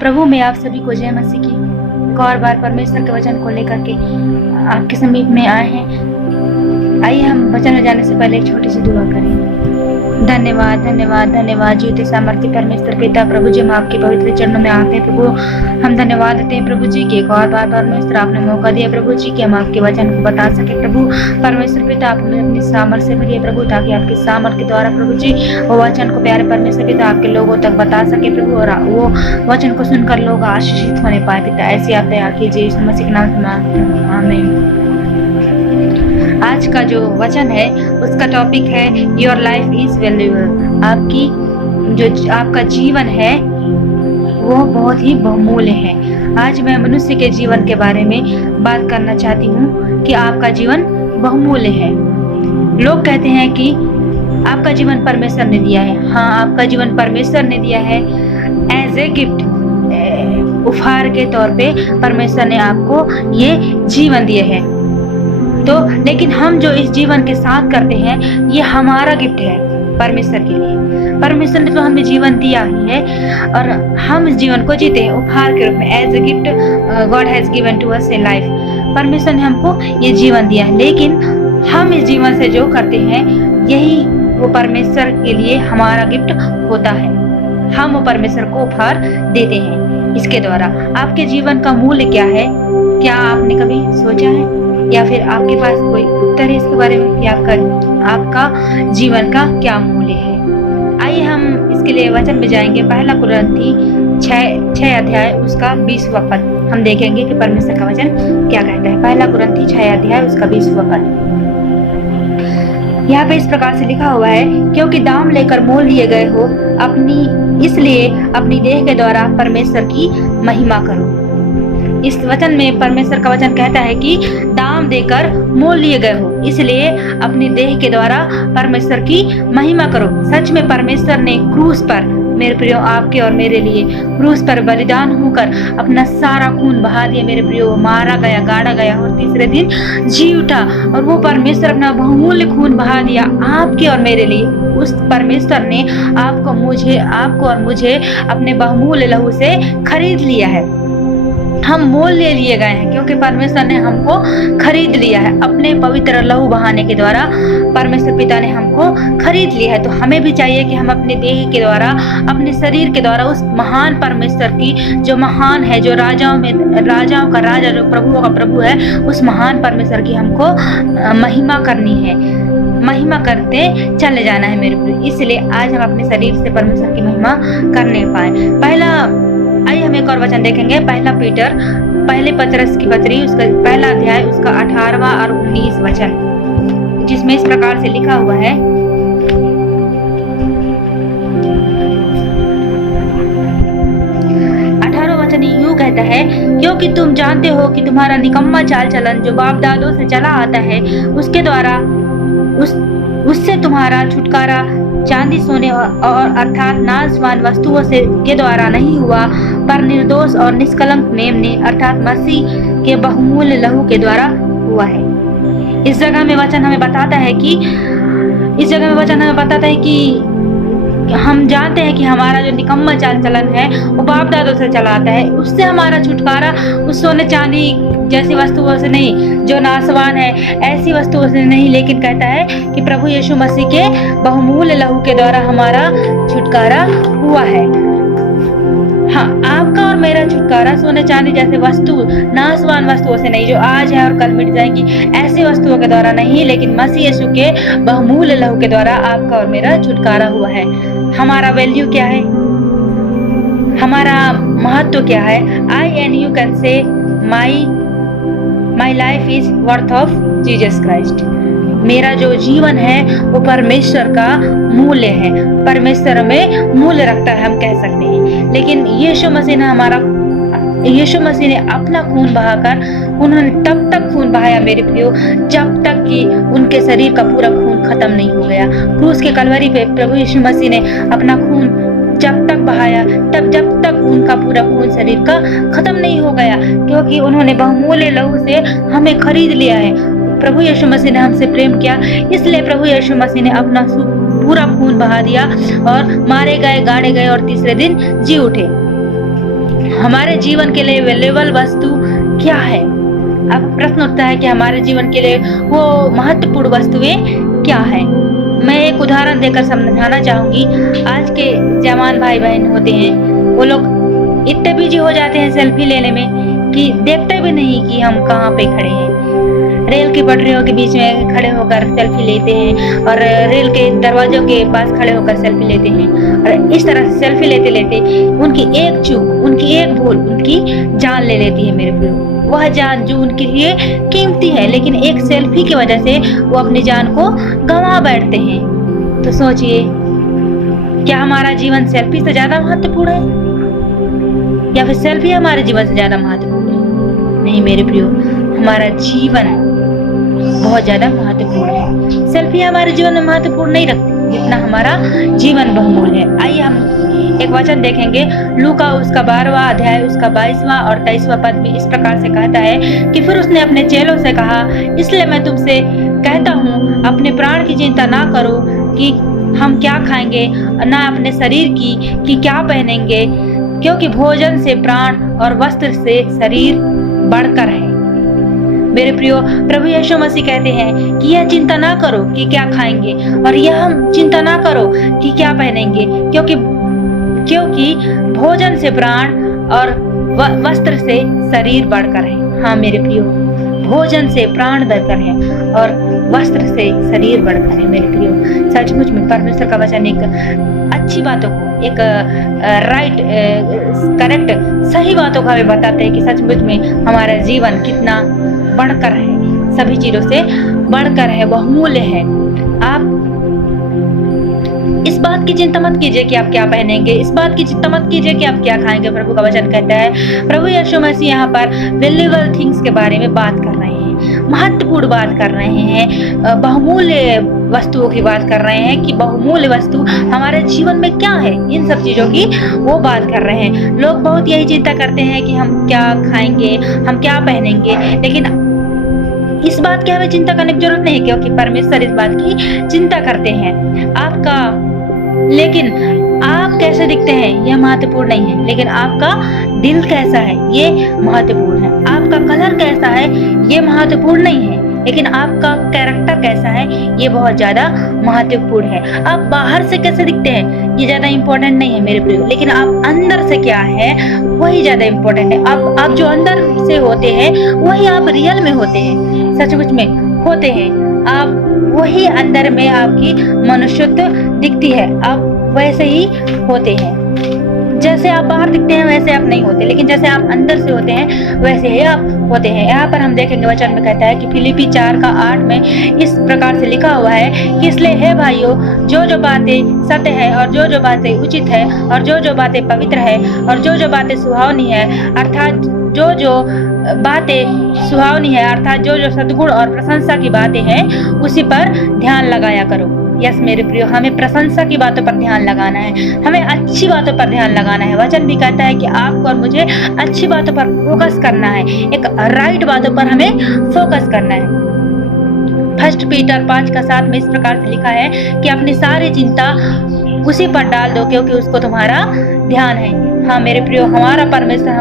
प्रभु में आप सभी को जय मसीह की। एक और बार परमेश्वर के वचन को लेकर के आपके समीप में आए हैं। आइए हम वचन में जाने से पहले एक छोटी सी दुआ करें। धन्यवाद धन्यवाद धन्यवाद जीते सामर्थ्य परमेश्वर पिता प्रभु जी, हम आपके पवित्र चरणों में आते हैं प्रभु। हम धन्यवाद देते हैं प्रभु जी के एक और बार परमेश्वर आपने मौका दिया प्रभु जी कि हम आपके वचन को बता सके प्रभु। परमेश्वर पिता आपने अपनी सामर्थ्य से भरिए प्रभु, ताकि आपके सामर्थ्य के द्वारा प्रभु जी वो वचन को प्यारे परमेश्वर पिता आपके लोगों तक बता सके प्रभु, और वो वचन को सुनकर लोग आशीषित होने पाए पिता। ऐसी आप दया कीजिए यीशु मसीह के नाम से, आमीन। आज का जो वचन है उसका टॉपिक है योर लाइफ इज वैल्यूएबल। आपका जीवन है वो बहुत ही बहुमूल्य है। आज मैं मनुष्य के जीवन के बारे में बात करना चाहती हूँ कि आपका जीवन बहुमूल्य है। लोग कहते हैं कि आपका जीवन परमेश्वर ने दिया है। हाँ, आपका जीवन परमेश्वर ने दिया है एज ए गिफ्ट, उपहार के तौर पे परमेश्वर ने आपको ये जीवन दिए है। तो लेकिन हम जो इस जीवन के साथ करते हैं ये हमारा गिफ्ट है परमेश्वर के लिए। परमेश्वर ने तो हमें जीवन दिया ही है और हम इस जीवन को जीते हैं उपहार के रूप में। As a gift God has given to us a life. परमेश्वर ने हमको ये जीवन दिया है, लेकिन हम इस जीवन से जो करते हैं यही वो परमेश्वर के लिए हमारा गिफ्ट होता है। हम वो परमेश्वर को उपहार देते हैं इसके द्वारा। आपके जीवन का मूल्य क्या है? क्या आपने कभी सोचा है, या फिर आपके पास कोई उत्तर है इसके बारे में कि आपका जीवन का क्या मूल्य है? आइए हम इसके लिए वचन में जाएंगे। पहला कुरिन्थी 6 अध्याय उसका 20वां पद हम देखेंगे कि परमेश्वर का वचन क्या कहता है। पहला कुरिन्थी 6 अध्याय उसका 20वां पद यहाँ पे इस प्रकार से लिखा हुआ है, क्योंकि दाम लेकर मोल लिए गए हो इसलिए अपनी देह के द्वारा परमेश्वर की महिमा करो। इस वचन में परमेश्वर का वचन कहता है कि दाम देकर मोल लिए गए हो, इसलिए अपनी देह के द्वारा परमेश्वर की महिमा करो। सच में परमेश्वर ने क्रूस पर, मेरे प्रियो आपके और मेरे लिए क्रूस पर बलिदान होकर अपना सारा खून बहा दिया। मेरे प्रियो, मारा गया, गाड़ा गया और तीसरे दिन जी उठा, और वो परमेश्वर अपना बहुमूल्य खून बहा दिया आपके और मेरे लिए। उस परमेश्वर ने आपको और मुझे अपने बहुमूल्य लहू से खरीद लिया है। हम मोल ले लिए गए हैं क्योंकि परमेश्वर ने हमको खरीद लिया है। अपने पवित्र लहू बहाने के द्वारा परमेश्वर पिता ने हमको खरीद लिया है। तो हमें भी चाहिए कि हम अपने देह के द्वारा, अपने शरीर के द्वारा उस महान परमेश्वर की, जो महान है, जो राजाओं का राजा, जो प्रभुओं का प्रभु है, उस महान परमेश्वर की हमको महिमा करनी है। महिमा करते चले जाना है मेरे प्रिय। इसलिए आज हम अपने शरीर से परमेश्वर की महिमा करने पाए। आइए हम एक और वचन देखेंगे। पहले पतरस की पत्री उसका पहला अध्याय उसका 18वां और 19 वचन, जिसमें इस प्रकार से लिखा हुआ है, यूं कहता है, क्योंकि तुम जानते हो कि तुम्हारा निकम्मा चाल चलन जो बाप दादों से चला आता है उससे तुम्हारा छुटकारा चांदी सोने और अर्थात नाशवान वस्तुओं से के द्वारा नहीं हुआ, पर निर्दोष और निष्कलंक मेमने अर्थात मसीह के बहुमूल्य लहू के द्वारा हुआ है। इस जगह में वचन हमें बताता है कि हम जानते हैं कि हमारा जो निकम्मा चाल चलन है वो बाप दादों से चला आता है। उससे हमारा छुटकारा उस सोने चांदी जैसी वस्तुओं से नहीं, जो नाशवान है, ऐसी वस्तुओं से नहीं, लेकिन कहता है कि प्रभु यीशु मसीह के बहुमूल्य लहू के द्वारा हमारा छुटकारा हुआ है। हाँ, आपका और मेरा छुटकारा सोने चांदी जैसे वस्तु, नाशवान वस्तुओं से नहीं, जो आज है और कल मिट जाएंगी, ऐसी वस्तुओं के द्वारा नहीं, लेकिन मसीह यीशु के बहुमूल्य लहू के द्वारा आपका और मेरा छुटकारा हुआ है। हमारा वैल्यू क्या है? हमारा महत्व क्या है? आई and you can say my life is worth of Jesus Christ. मेरा जो जीवन है वो परमेश्वर का मूल्य है, परमेश्वर में मूल्य रखता है, हम कह सकते हैं। लेकिन यीशु मसीह ने अपना खून बहाकर, उन्होंने तब तक खून बहाया मेरे प्रियो जब तक कि उनके शरीर का पूरा खून खत्म नहीं हो गया। क्रूस के कलवरी पे प्रभु यीशु मसीह ने अपना खून जब तक बहाया, जब तक उनका पूरा खून शरीर का खत्म नहीं हो गया, क्योंकि उन्होंने बहुमूल्य लहू से हमें खरीद लिया है। प्रभु यीशु मसीह ने हमसे प्रेम किया, इसलिए प्रभु यीशु मसीह ने अपना पूरा खून बहा दिया और मारे गए, गाड़े गए और तीसरे दिन जी उठे। हमारे जीवन के लिए वैल्यूएबल वस्तु क्या है। अब प्रश्न उठता है कि हमारे जीवन के लिए वो महत्वपूर्ण वस्तुएं क्या है। मैं एक उदाहरण देकर समझाना चाहूंगी। आज के जवान भाई बहन होते हैं, वो लोग इतने बिजी हो जाते हैं सेल्फी लेने में कि देखते भी नहीं कि हम कहाँ पे खड़े हैं। रेल की पटरियों के बीच में खड़े होकर सेल्फी लेते हैं और रेल के दरवाजों के पास खड़े होकर सेल्फी लेते हैं, और इस तरह से सेल्फी लेते लेते उनकी एक चूक, उनकी एक भूल उनकी जान ले लेती है मेरे प्रियो। वह जान जो उनके लिए कीमती है, लेकिन एक सेल्फी की वजह से वो अपनी जान को गंवा बैठते हैं। तो सोचिए, क्या हमारा जीवन सेल्फी से ज्यादा महत्वपूर्ण है या फिर सेल्फी हमारे जीवन से ज्यादा महत्वपूर्ण है? नहीं मेरे प्रियो, हमारा जीवन बहुत ज्यादा महत्वपूर्ण है। सेल्फी हमारे जीवन में महत्वपूर्ण नहीं रखती जितना हमारा जीवन बहुमूल्य है। आइए हम एक वचन देखेंगे, लूका उसका 12वां अध्याय उसका 22वां और 23वां पद में इस प्रकार से कहता है कि फिर उसने अपने चेलों से कहा, इसलिए मैं तुमसे कहता हूँ अपने प्राण की चिंता ना करो कि हम क्या खाएंगे, ना अपने शरीर की कि क्या पहनेंगे, क्योंकि भोजन से प्राण और वस्त्र से शरीर बढ़कर है। मेरे प्रियो, प्रभु यीशु मसीह कहते हैं कि यह चिंता ना करो कि क्या खाएंगे, और यह हम चिंता ना करो कि क्या पहनेंगे, क्योंकि भोजन से प्राण और वस्त्र से शरीर बढ़कर है। हाँ मेरे प्रियो, भोजन से प्राण बढ़कर है और वस्त्र से शरीर बढ़कर है। मेरे प्रियो, सचमुच में परमेश्वर का वचन एक अच्छी बातों को, एक करेक्ट सही बातों का हमें बताते हैं कि सचमुच में हमारा जीवन कितना बढ़कर है, सभी चीजों से बढ़कर है, बहुमूल्य है। आप इस बात की चिंता मत कीजिए कि आप क्या पहनेंगे, इस बात की चिंता मत कीजिए कि आप क्या खाएंगे। प्रभु का वचन कहता है, प्रभु यीशु मसीह यहाँ पर वैल्यूएबल थिंग्स के बारे में बात कर रहे हैं, महत्वपूर्ण बात कर रहे हैं, बहुमूल्य वस्तुओं की बात कर रहे हैं कि बहुमूल्य वस्तु हमारे जीवन में क्या है, इन सब चीजों की वो बात कर रहे हैं। लोग बहुत यही चिंता करते हैं कि हम क्या खाएंगे, हम क्या पहनेंगे, लेकिन इस बात की हमें चिंता करने की जरूरत नहीं, क्योंकि परमेश्वर इस बात की चिंता करते हैं आपका। लेकिन आप कैसे दिखते हैं यह महत्वपूर्ण नहीं है, लेकिन आपका दिल कैसा है ये महत्वपूर्ण है। आपका कलर कैसा है ये महत्वपूर्ण नहीं है, लेकिन आपका कैरेक्टर कैसा है ये बहुत ज्यादा महत्वपूर्ण है। आप बाहर से कैसे दिखते हैं ये ज्यादा इम्पोर्टेंट नहीं है मेरे प्रियो, लेकिन आप अंदर से क्या है वही ज्यादा इम्पोर्टेंट है। आप जो अंदर से होते हैं वही आप रियल में होते हैं, सचमुच में होते हैं। आप वही अंदर में आपकी मनुष्यत्व दिखती है, आप वैसे ही होते हैं। जैसे आप बाहर दिखते हैं वैसे आप नहीं होते, लेकिन जैसे आप अंदर से होते हैं वैसे ही आप होते हैं। यहाँ पर हम देखेंगे वचन में कहता है कि फिलिपी 4:8 में इस प्रकार से लिखा हुआ है कि इसलिए हे भाइयों, जो जो बातें सत्य है और जो जो बातें उचित है और जो जो बातें पवित्र है और जो जो बातें सुहावनी है, अर्थात जो जो बातें सुहावनी है, अर्थात जो जो सद्गुण और प्रशंसा की बातें हैं उसी पर ध्यान लगाया करो। यस मेरे प्रियो, हमें प्रशंसा की बातों पर ध्यान लगाना है, हमें अच्छी बातों पर ध्यान लगाना है। वचन भी कहता है कि आपको और मुझे अच्छी बातों पर फोकस करना है, एक राइट बातों पर हमें फोकस करना है। 1 पीटर 5:7 में इस प्रकार से लिखा है कि अपनी सारी चिंता उसी पर डाल दो क्योंकि उसको तुम्हारा ध्यान है। हाँ मेरे प्रियो, हमारा परमेश्वर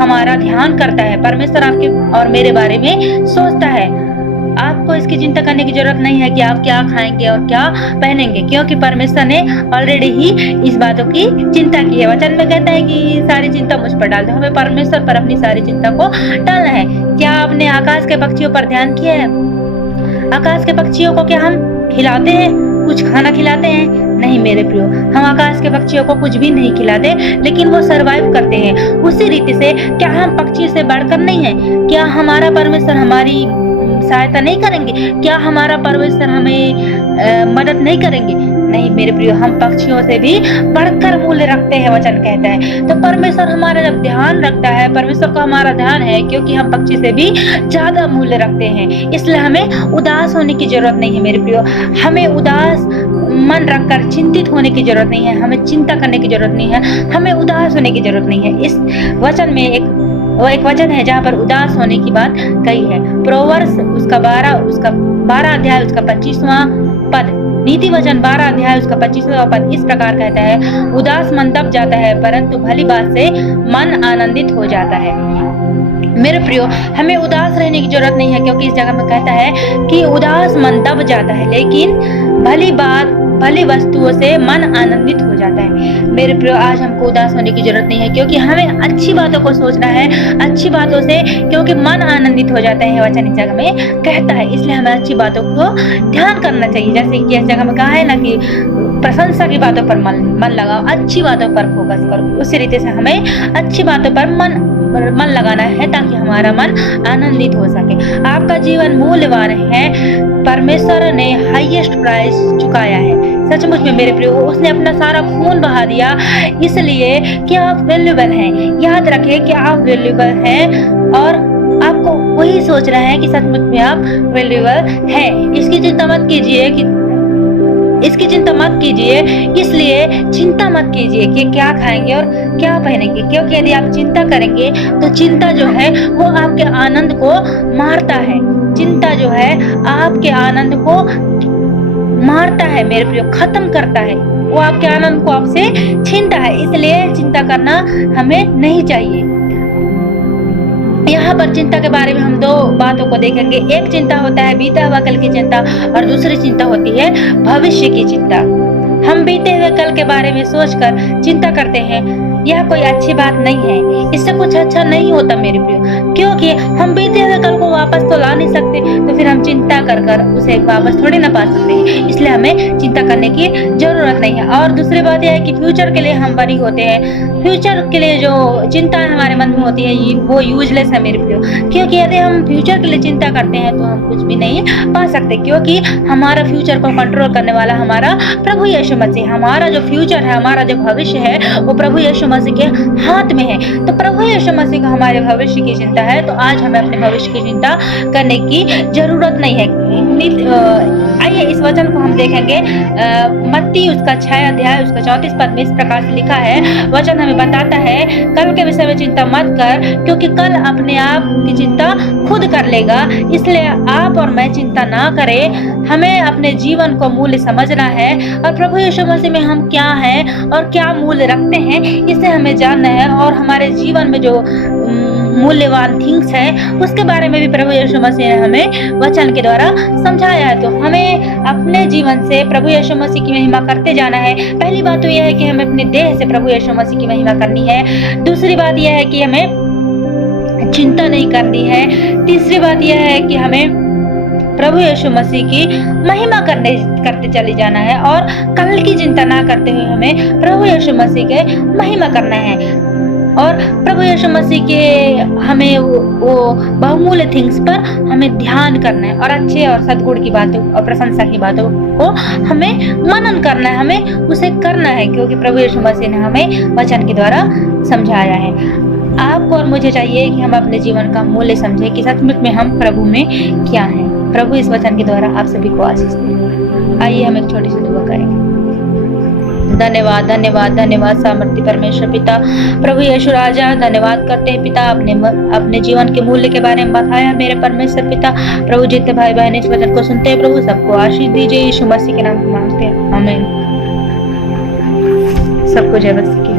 हमारा ध्यान करता है। परमेश्वर आपके और मेरे बारे में सोचता है। आपको इसकी चिंता करने की जरूरत नहीं है कि आप क्या खाएंगे और क्या पहनेंगे, क्योंकि परमेश्वर ने ऑलरेडी ही इस बातों की चिंता की है। वचन में कहता है कि सारी चिंता मुझ पर डाल दो। हमें परमेश्वर पर अपनी सारी चिंता को डालना है। क्या आपने आकाश के पक्षियों पर ध्यान किया है? आकाश के पक्षियों को क्या हम खिलाते हैं, कुछ खाना खिलाते हैं? नहीं मेरे प्रियो, हम आकाश के पक्षियों को कुछ भी नहीं खिलाते, लेकिन वो सरवाइव करते हैं। उसी रीति से क्या हम पक्षी से बढ़कर नहीं है? क्या हमारा परमेश्वर हमारी सहायता नहीं करेंगे? क्या हमारा परमेश्वर हमें मदद नहीं करेंगे? नहीं मेरे प्रियो, हम पक्षियों से भी बढ़कर मूल्य रखते हैं, वचन कहता है। तो परमेश्वर हमारा जब ध्यान रखता है, परमेश्वर को हमारा ध्यान है क्योंकि हम पक्षी से भी ज्यादा मूल्य रखते हैं, इसलिए हमें उदास होने की जरूरत नहीं है मेरे प्रियो। हमें उदास मन रखकर चिंतित होने की जरूरत नहीं है, हमें चिंता करने की जरूरत नहीं है, हमें उदास होने की जरूरत नहीं है। इस वचन में एक वचन है जहाँ पर उदास होने की बात कही है। प्रोवर्ब्स उसका 12 अध्याय उसका 25वां पद नीति वचन 12 अध्याय उसका 25वां पद इस प्रकार कहता है, उदास मन दब जाता है परंतु भली बात से मन आनंदित हो जाता है। मेरे प्रियो, हमें उदास रहने की जरूरत नहीं है, क्योंकि इस जगह में कहता है कि उदास मन दब जाता है, लेकिन भली वस्तुओं से मन आनंदित हो जाता है। मेरे प्रियो, आज हमको उदास होने की जरूरत नहीं है, क्योंकि हमें अच्छी बातों को सोचना है, अच्छी बातों से, क्योंकि मन आनंदित हो जाता है, वचन इस जगह में कहता है। इसलिए हमें अच्छी बातों को ध्यान करना चाहिए, जैसे कि इस जगह में कहा है ना कि प्रशंसा की बातों पर मन लगाओ, अच्छी बातों पर फोकस करो। उसी रीति से हमें अच्छी बातों पर मन लगाना है, ताकि हमारा मन आनंदित हो सके। आपका जीवन मूल्यवान है, परमेश्वर ने हाईएस्ट प्राइस चुकाया है। सचमुच में मेरे प्रियो, उसने अपना सारा खून बहा दिया, इसलिए कि आप वैल्यूएबल हैं। याद रखें कि आप वैल्यूएबल हैं, और आपको वही सोचना है कि सचमुच में आप वैल्यूएबल हैं। इसकी चिंता मत कीजिए, इसलिए चिंता मत कीजिए कि क्या खाएंगे और क्या पहनेंगे, क्योंकि यदि आप चिंता करेंगे तो चिंता जो है वो आपके आनंद को मारता है। चिंता जो है आपके आनंद को मारता है मेरे प्रियो, खत्म करता है, वो आपके आनंद को आपसे छीनता है। इसलिए चिंता करना हमें नहीं चाहिए। यहाँ पर चिंता के बारे में हम दो बातों को देखेंगे। एक चिंता होता है बीता हुआ कल की चिंता, और दूसरी चिंता होती है भविष्य की चिंता। हम बीते हुए कल के बारे में सोचकर चिंता करते हैं, यह कोई अच्छी बात नहीं है, इससे कुछ अच्छा नहीं होता मेरे प्रियो, क्योंकि हम बीते हुए कल को वापस तो ला नहीं सकते, तो फिर हम चिंता कर उसे वापस थोड़ी ना पा सकते हैं। इसलिए हमें चिंता करने की जरूरत नहीं है। और दूसरी बात यह है कि फ्यूचर के लिए हम वरी होते हैं। फ्यूचर के लिए जो चिंता हमारे मन में होती है वो यूजलेस है मेरे प्रियो, क्योंकि यदि हम फ्यूचर के लिए चिंता करते हैं तो हम कुछ भी नहीं पा सकते, क्योंकि हमारा फ्यूचर को कंट्रोल करने वाला हमारा प्रभु यीशु मसीह। हमारा जो फ्यूचर है, हमारा जो भविष्य है, वो प्रभु यीशु मसीह के हाथ में है। तो प्रभु यीशु मसीह को हमारे भविष्य की चिंता है, तो आज हमें अपने भविष्य की चिंता करने की जरूरत नहीं है। आइए इस वचन को हम देखेंगे। मत्ती उसका 6 अध्याय उसका 34 पद में इस प्रकार से लिखा है। वचन हमें बताता है, कल के विषय में चिंता मत कर, क्योंकि कल अपने आप की चिंता खुद कर लेगा। इसलिए आप और मैं चिंता ना करें। हमें अपने जीवन को मूल्य समझना है, और प्रभु यीशु मसीह में हम क्या हैं और क्या मूल्य रखते हैं, इसे हमें जानना है। और हमारे जीवन में जो मूल्यवान थिंग्स है, उसके बारे में भी प्रभु यीशु मसीह ने हमें वचन के द्वारा समझाया है। तो हमें अपने जीवन से प्रभु यीशु मसीह की महिमा करते जाना है। पहली बात तो यह है कि हमें अपने देह से प्रभु यीशु मसीह की महिमा करनी है। दूसरी बात यह है कि हमें चिंता नहीं करनी है। तीसरी बात यह है कि हमें प्रभु यीशु मसीह की महिमा करते चले जाना है, और कल की चिंता ना करते हुए हमें प्रभु यीशु मसीह के महिमा करना है। और प्रभु यीशु मसीह के हमें वो बहुमूल्य थिंग्स पर हमें ध्यान करना है, और अच्छे और सद्गुण की बातों और प्रशंसा की बातों को हमें मनन करना है, हमें उसे करना है, क्योंकि प्रभु यीशु मसीह ने हमें वचन के द्वारा समझाया है। आपको और मुझे चाहिए कि हम अपने जीवन का मूल्य समझें कि सचमुच में हम प्रभु में क्या हैं। प्रभु इस वचन के द्वारा आप सभी को आशीष दे। आइए हम एक छोटी सी दुआ करेंगे। धन्यवाद धन्यवाद धन्यवाद सामर्थ्य परमेश्वर पिता, प्रभु यीशु राजा, धन्यवाद करते हैं पिता, अपने जीवन के मूल्य के बारे में बताया मेरे परमेश्वर पिता। प्रभु जितने भाई बहन इस वचन को सुनते हैं, प्रभु सबको आशीष दीजिए, यीशु मसीह के नाम से मांगते हैं, आमीन। सबको जय मसीह की।